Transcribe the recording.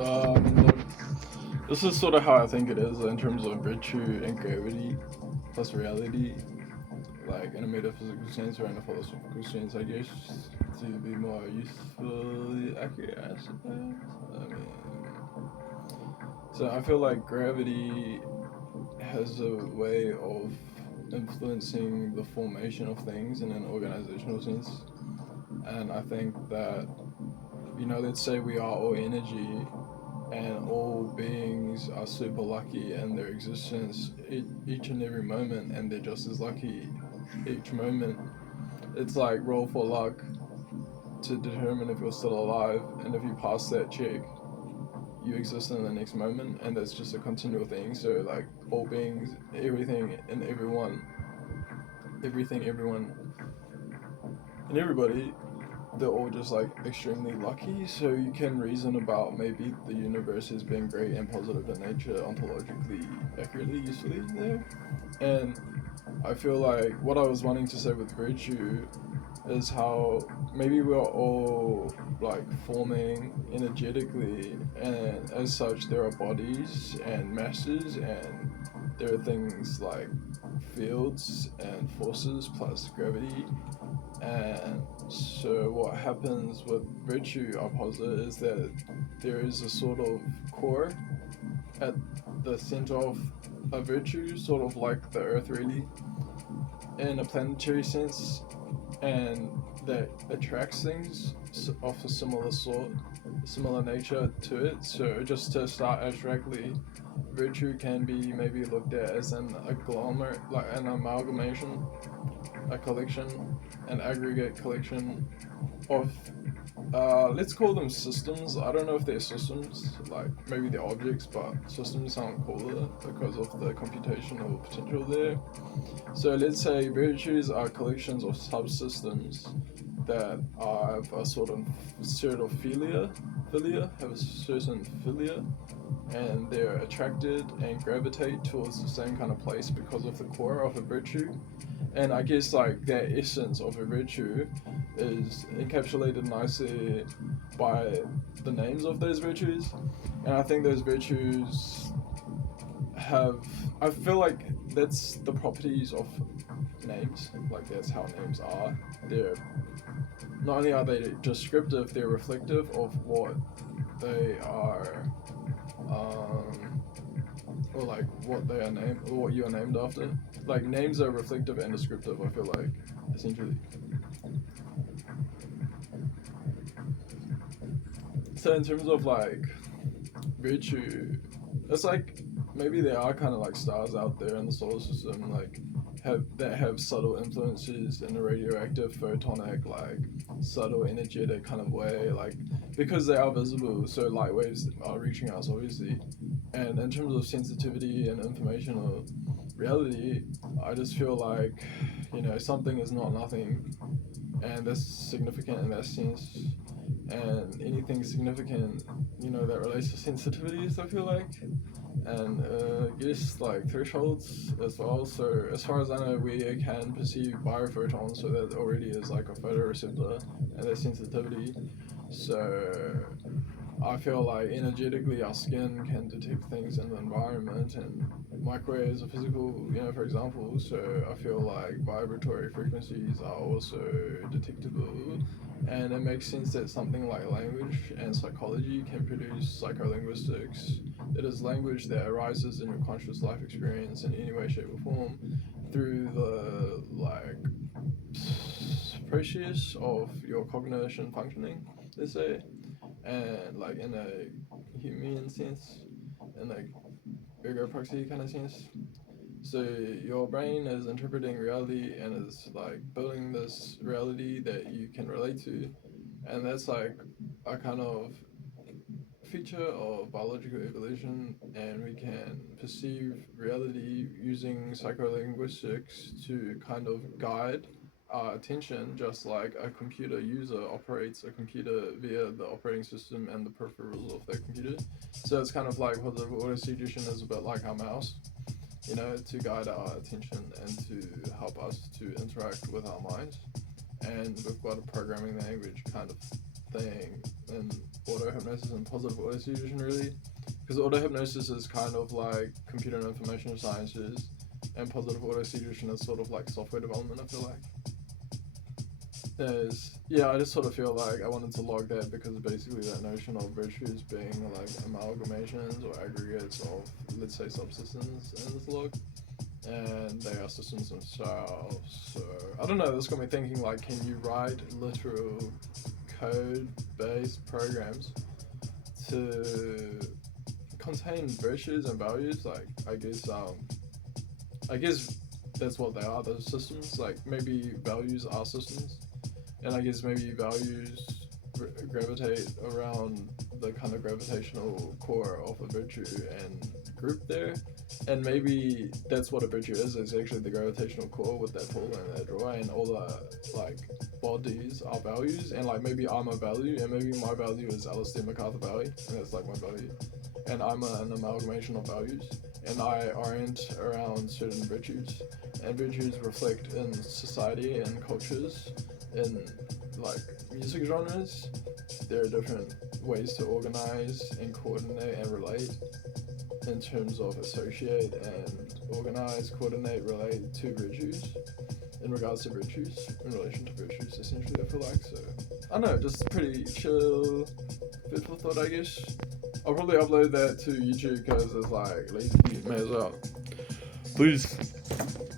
Look, this is sort of how I think it is in terms of virtue and gravity plus reality, like in a metaphysical sense or in a philosophical sense, I guess, to be more usefully accurate, I suppose. I mean, so I feel like gravity has a way of influencing the formation of things in an organizational sense, and I think that let's say we are all energy and all beings are super lucky in their existence each and every moment, and they're just as lucky each moment. It's like roll for luck to determine if you're still alive, and if you pass that check, you exist in the next moment, and that's just a continual thing. So, like, all beings, everything, and everyone, and everybody, they're all just like extremely lucky. So you can reason about maybe the universe as being great and positive in nature, ontologically, accurately, usefully there. And I feel like what I was wanting to say with virtue is how maybe we're all like forming energetically, and as such there are bodies and masses, and there are things like fields and forces plus gravity. And so what happens with virtue, I posit, is that there is a sort of core at the center of a virtue, sort of like the earth really, in a planetary sense, and that attracts things of a similar sort, similar nature to it. So just to start abstractly, virtue can be maybe looked at as an agglomerate, like an amalgamation, a collection, an aggregate collection of let's call them systems. I don't know if they're systems, like maybe they're objects, but systems sound cooler because of the computational potential there. So let's say virtues are collections of subsystems that have a sort of have a certain philia, and they're attracted and gravitate towards the same kind of place because of the core of a virtue. And I guess like that essence of a virtue is encapsulated nicely by the names of those virtues. And I think those virtues have, I feel like that's the properties of names. Like that's how names are. They're not only are they descriptive, they're reflective of what they are, or like what they are named, or what you are named after. Like names are reflective and descriptive, I feel like, essentially. So in terms of like virtue, it's like maybe there are kind of like stars out there in the solar system, like have subtle influences in a radioactive, photonic, like subtle, energetic kind of way, like because they are visible, so light waves are reaching us, obviously. And in terms of sensitivity and informational reality, I just feel like something is not nothing, and that's significant in that sense. And anything significant, that relates to sensitivities, I feel like, and yes, like thresholds as well. So as far as I know, we can perceive biophotons, so that already is like a photoreceptor, and their sensitivity. So I feel like energetically our skin can detect things in the environment, and microwaves are physical, for example. So I feel like vibratory frequencies are also detectable, and it makes sense that something like language and psychology can produce psycholinguistics. It is language that arises in your conscious life experience in any way, shape, or form through the process of your cognition functioning, let's say, and like in a human sense, in like ergo proxy kind of sense. So your brain is interpreting reality and is like building this reality that you can relate to, and that's like a kind of feature of biological evolution, and we can perceive reality using psycholinguistics to kind of guide our attention, just like a computer user operates a computer via the operating system and the peripherals of that computer. So it's kind of like positive auto suggestion is a bit like our mouse, to guide our attention and to help us to interact with our minds. And we've got a programming language kind of thing in auto hypnosis and positive auto suggestion really, because auto hypnosis is kind of like computer and information sciences, and positive auto suggestion is sort of like software development. I feel like I just sort of feel like I wanted to log that because basically that notion of virtues being like amalgamations or aggregates of, let's say, subsystems in this log, and they are systems themselves. So I don't know, this got me thinking, like, can you write literal code-based programs to contain virtues and values? Like, I guess that's what they are, those systems. Like, maybe values are systems, and I guess maybe values gravitate around the kind of gravitational core of a virtue and group there. And maybe that's what a virtue is actually the gravitational core with that pull and that draw, and all the like bodies are values, and like maybe I'm a value, and maybe my value is Alistair MacArthur value, and that's like my value, and I'm an amalgamation of values, and I orient around certain virtues, and virtues reflect in society and cultures, in like music genres. There are different ways to organize and coordinate and relate in terms of associate and organize, coordinate, relate to virtues, in regards to virtues, in relation to virtues, essentially, I feel like. So, I don't know, just pretty chill, food for thought, I guess. I'll probably upload that to YouTube because it's like lazy, may as well. Please.